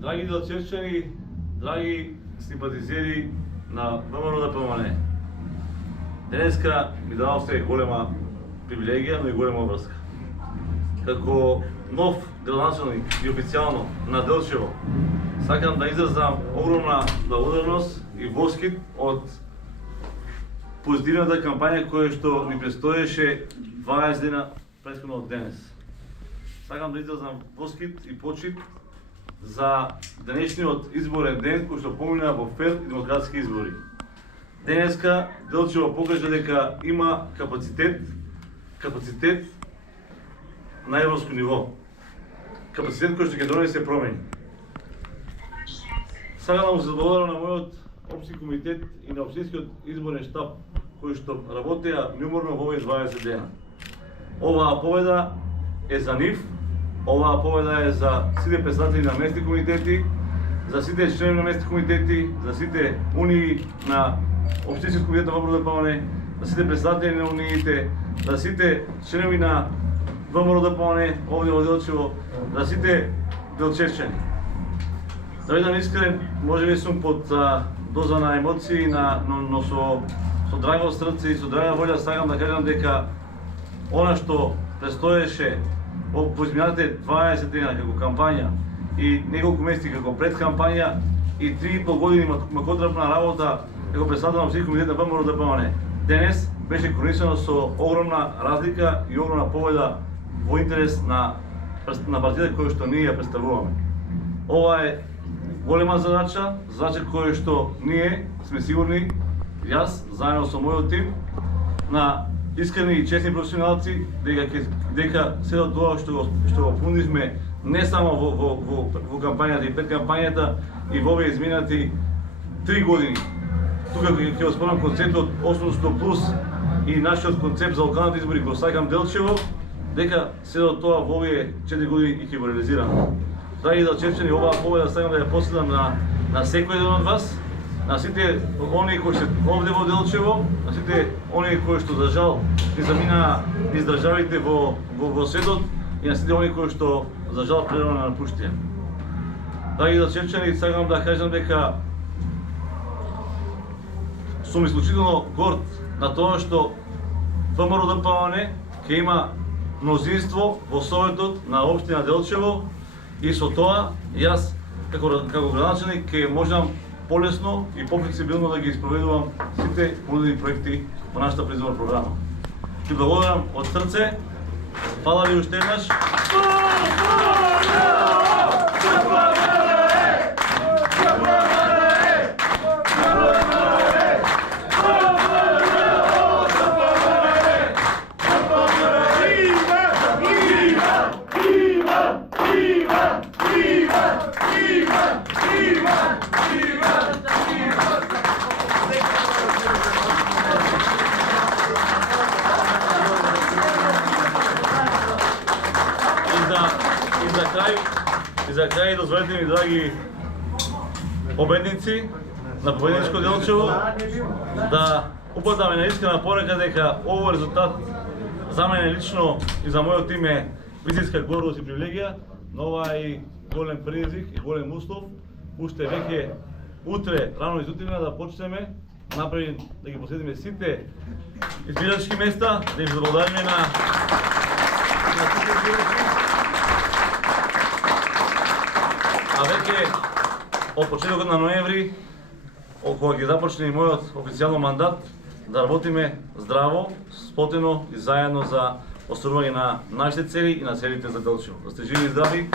Драги делчевчани, драги симпатизери на ВМРО ДПМН. Денеска ми дававте голема привилегија, но и голема врска. Како нов градоначалник и официјално на Делчево, сакам да изразам огромна благодарност и воскит од позитивната кампања која што ни престоеше 20 дена претходно од денес. Сакам да изразам воскит и почит за денешниот изборен ден кој што помина во фер и демократски избори. Денеска Делчево покажа дека има капацитет на европско ниво. Капацитет кој што ќе донесе промени. Сакам да му се благодарам на мојот општи комитет и на општинскиот изборен штаб кои што работеа неуморно во овие 20 дена. Оваа победа е за нив. Оваа победа е за сите председатели на местни комитети, за сите членови на местни комитети, за сите унии на општински комитет на ВМРО ДПМН, за сите председатели на униите, за сите членови на ВМРО ДПМН овде во Делчево, за сите делчевчани. Да бидам искрен, можеби сум под доза на емоции, но со драго срце и со драга волја сакам да кажам дека она што престоеше во изминатите 20 дена како кампања и неколку месеци како предкампања и 3,5 години макотрапна работа како председател на општински комитет на ВМРО ДПМН, денес беше коронисано со огромна разлика и огромна победа во интерес на партијата која што ние ја представуваме. Ова е голема задача која што ние сме сигурни, јас заедно со мојот тим на искрени и честни професионалци, дека сето тоа што го понудивме не само во кампањата и пред кампањата и во овие изминати 3 години. Тука ќе го спомнам концептот 800+ и нашиот концепт за локалните избори го сакам Делчево, дека сето тоа во овие 4 години ќе го реализираме. Драги делчевчани, оваа победа сакам да ја посилам на секој еден од вас, на сите оние кои се овде во Делчево, на сите оние кои што за жал ни заминаа низ државите во светот и на сите оние кои што за жал прерано напуштија. Драги делчевчани, сакам да кажам дека сум исклучително горд на тоа што ВМРО ДПМН ќе има мнозинство во Советот на општина Делчево и со тоа јас како градоначалник ќе можам полесно и пофлексибилно да ги испроведувам сите понудени проекти во нашата предизборна програма. Ти благодарам од срце. Фала ви уште еднаш. И за крај дозволете ми, драги победници на победничко Делчево, да упатаме на искрена порека дека овој резултат за мене лично и за мојот тим е вистинска гордост и привилегија, но ова е и голем предизвик и голем услов. Уште веќе утре рано изутрина да почнеме напред да ги посетиме сите избирачки места, да им заблагодариме на сите избирачки. А веќе од почетокот на ноември, кога ќе започне и мојот официјално мандат, да работиме здраво, сплотено и заедно за остварување на нашите цели и на целите за Делчево. Да сте живи и здрави!